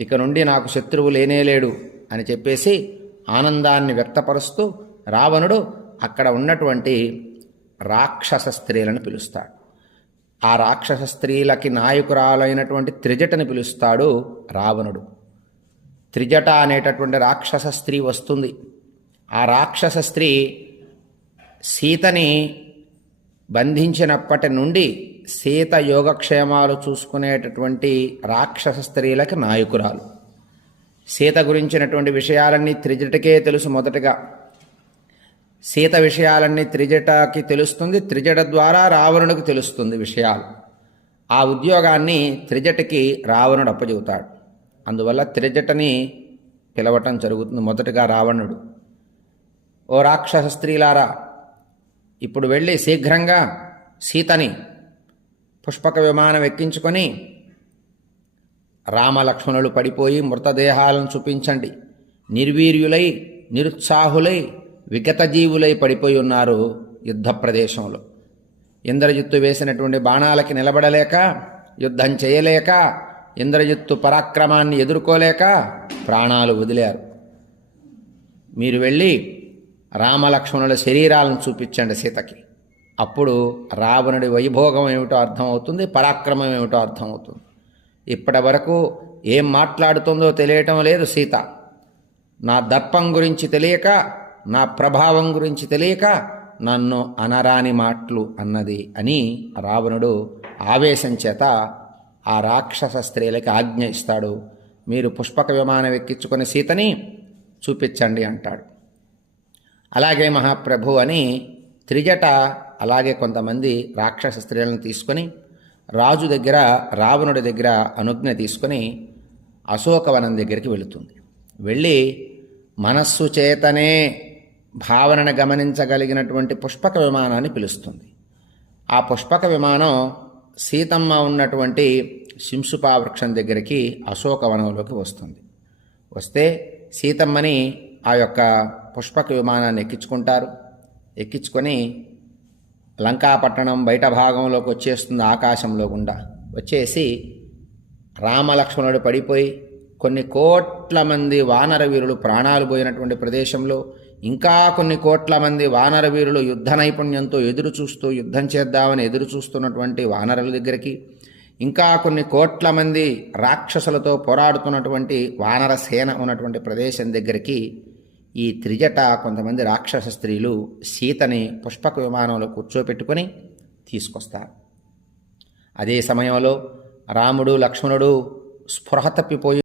ఇక నుండి నాకు శత్రువు లేనేలేడు అని చెప్పేసి ఆనందాన్ని వ్యక్తపరుస్తూ రావణుడు అక్కడ ఉన్నటువంటి రాక్షస స్త్రీలను పిలుస్తాడు. ఆ రాక్షస స్త్రీలకి నాయకురాలైనటువంటి త్రిజటని పిలుస్తాడు రావణుడు. త్రిజట అనేటటువంటి రాక్షస స్త్రీ వస్తుంది. ఆ రాక్షస స్త్రీ సీతని బంధించినప్పటి నుండి సీత యోగక్షేమాలు చూసుకునేటటువంటి రాక్షస స్త్రీలకు నాయకురాలు. సీత గురించినటువంటి విషయాలన్నీ త్రిజటకే తెలుసు మొదటగా. సీత విషయాలన్నీ త్రిజటకి తెలుస్తుంది త్రిజట ద్వారా రావణుడికి తెలుస్తుంది విషయాలు. ఆ ఉద్యోగాన్ని త్రిజటకి రావణుడు అప్పచెబుతాడు. అందువల్ల త్రిజటని పిలవటం జరుగుతుంది మొదటగా రావణుడు. ఓ రాక్షస స్త్రీలారా ఇప్పుడు వెళ్ళి శీఘ్రంగా సీతని పుష్పక విమానం ఎక్కించుకొని రామలక్ష్మణులు పడిపోయి మృతదేహాలను చూపించండి. నిర్వీర్యులై నిరుత్సాహులై విగతజీవులై పడిపోయి ఉన్నారు యుద్ధ ప్రదేశంలో. ఇంద్రజిత్తు వేసినటువంటి బాణాలకి నిలబడలేక యుద్ధం చేయలేక ఇంద్రజిత్తు పరాక్రమాన్ని ఎదుర్కోలేక ప్రాణాలు వదిలారు. మీరు వెళ్ళి రామలక్ష్మణుల శరీరాలను చూపించండి సీతకి. అప్పుడు రావణుడి వైభోగం ఏమిటో అర్థమవుతుంది పరాక్రమం ఏమిటో అర్థమవుతుంది. ఇప్పటి వరకు ఏం మాట్లాడుతుందో తెలియటం లేదు సీత. నా దర్పం గురించి తెలియక నా ప్రభావం గురించి తెలియక నన్ను అనరాని మాటలు అన్నది అని రావణుడు ఆవేశం చేత ఆ రాక్షస స్త్రీలకి ఆజ్ఞ ఇస్తాడు. మీరు పుష్పక విమానం ఎక్కించుకుని సీతని చూపించండి అంటాడు. అలాగే మహాప్రభు అని త్రిజట అలాగే కొంతమంది రాక్షస స్త్రీలను తీసుకొని రాజు దగ్గర రావణుడి దగ్గర అనుజ్ఞ తీసుకొని అశోకవనం దగ్గరికి వెళుతుంది. వెళ్ళి మనస్సు చేతనే భావనను గమనించగలిగినటువంటి పుష్పక విమానాన్ని పిలుస్తుంది. ఆ పుష్పక విమానం సీతమ్మ ఉన్నటువంటి శింసుపా వృక్షం దగ్గరికి అశోకవనంలోకి వస్తుంది. వస్తే సీతమ్మని ఆ యొక్క పుష్పక విమానాన్ని ఎక్కించుకుంటారు. ఎక్కించుకొని లంకాపట్టణం బయట భాగంలోకి వచ్చేస్తుంది ఆకాశంలో గుండా. వచ్చేసి రామలక్ష్మణుడు పడిపోయి కొన్ని కోట్ల మంది వానర వీరులు ప్రాణాలు పోయినటువంటి ప్రదేశంలో ఇంకా కొన్ని కోట్ల మంది వానర వీరులు యుద్ధ నైపుణ్యంతో ఎదురు చూస్తూ యుద్ధం చేద్దామని ఎదురు చూస్తున్నటువంటి వానరుల దగ్గరికి ఇంకా కొన్ని కోట్ల మంది రాక్షసులతో పోరాడుతున్నటువంటి వానర సేన ఉన్నటువంటి ప్రదేశం దగ్గరికి ఈ త్రిజట కొంతమంది రాక్షస స్త్రీలు సీతని పుష్పక విమానంలో కూర్చోపెట్టుకొని తీసుకొస్తారు. అదే సమయంలో రాముడు లక్ష్మణుడు స్పృహ తప్పిపోయి